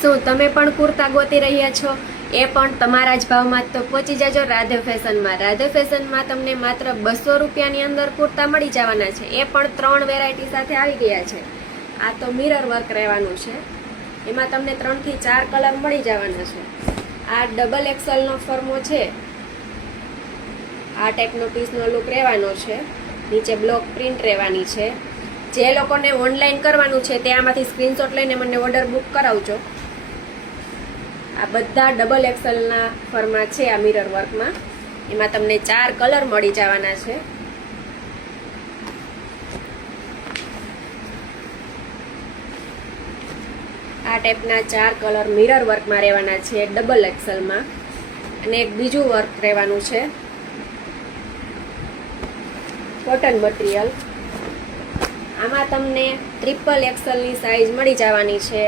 શું તમે પણ કુર્તા ગોતી રહ્યા છો? એ પણ તમારા જ ભાવમાં? તો પહોંચી જાજો રાધે ફેશનમાં. રાધે ફેશનમાં તમને માત્ર 200 રૂપિયાની અંદર કુર્તા મળી જવાના છે. એ પણ 3 વેરાયટી સાથે આવી ગયા છે. આ તો મિરર વર્ક રહેવાનું છે. એમાં તમને 3 થી 4 કલર મળી જવાના છે. આ ડબલ એક્સેલનો ફર્મો છે. આ ટાઈપનો પીસનો લુક રહેવાનો છે. નીચે બ્લોક પ્રિન્ટ રહેવાની છે. જે લોકોને ઓનલાઈન કરવાનું છે તે આમાંથી સ્ક્રીનશોટ લઈને મને ઓર્ડર બુક કરાવજો. આ બધા ડબલ એક્સેલના ફર્મા છે. આ મિરર વર્કમાં એમાં તમને 4 કલર મળી જવાના છે. આ ટાઈપના 4 કલર મિરર વર્કમાં રહેવાના છે ડબલ એક્સેલમાં. અને એક બીજું વર્ક રહેવાનું છે કોટન મટીરિયલ. આમાં તમને 3XL ની સાઈઝ મળી જવાની છે.